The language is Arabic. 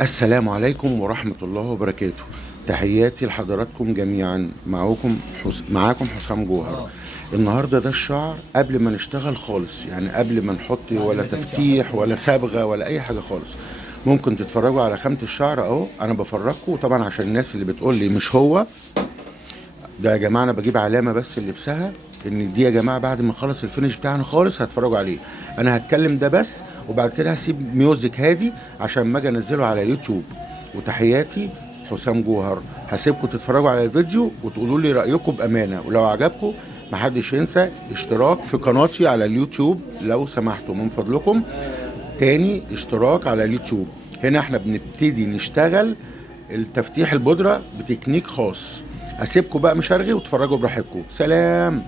السلام عليكم ورحمة الله وبركاته. تحياتي لحضراتكم جميعا. معاكم حسام جوهر. النهاردة ده الشعر قبل ما نشتغل خالص، يعني قبل ما نحط ولا تفتيح ولا صبغة ولا أي حاجة خالص. ممكن تتفرجوا على خامة الشعر أهو، أنا بفرجكم طبعا عشان الناس اللي بتقول لي مش هو ده. يا جماعة أنا بجيب علامة بس اللي لبسها ان دي يا جماعه بعد ما نخلص الفينش بتاعنا خالص هتفرجوا عليه. انا هتكلم ده بس، وبعد كده هسيب ميوزك هادي عشان ما اجي انزله على اليوتيوب. وتحياتي حسام جوهر. هسيبكم تتفرجوا على الفيديو وتقولوا لي رايكم بامانه، ولو عجبكم محدش ينسى اشتراك في قناتي على اليوتيوب لو سمحتوا من فضلكم. تاني اشتراك على اليوتيوب. هنا احنا بنبتدي نشتغل التفتيح البودرة بتكنيك خاص. هسيبكم بقى مش هرغي وتفرجوا براحتكم. سلام.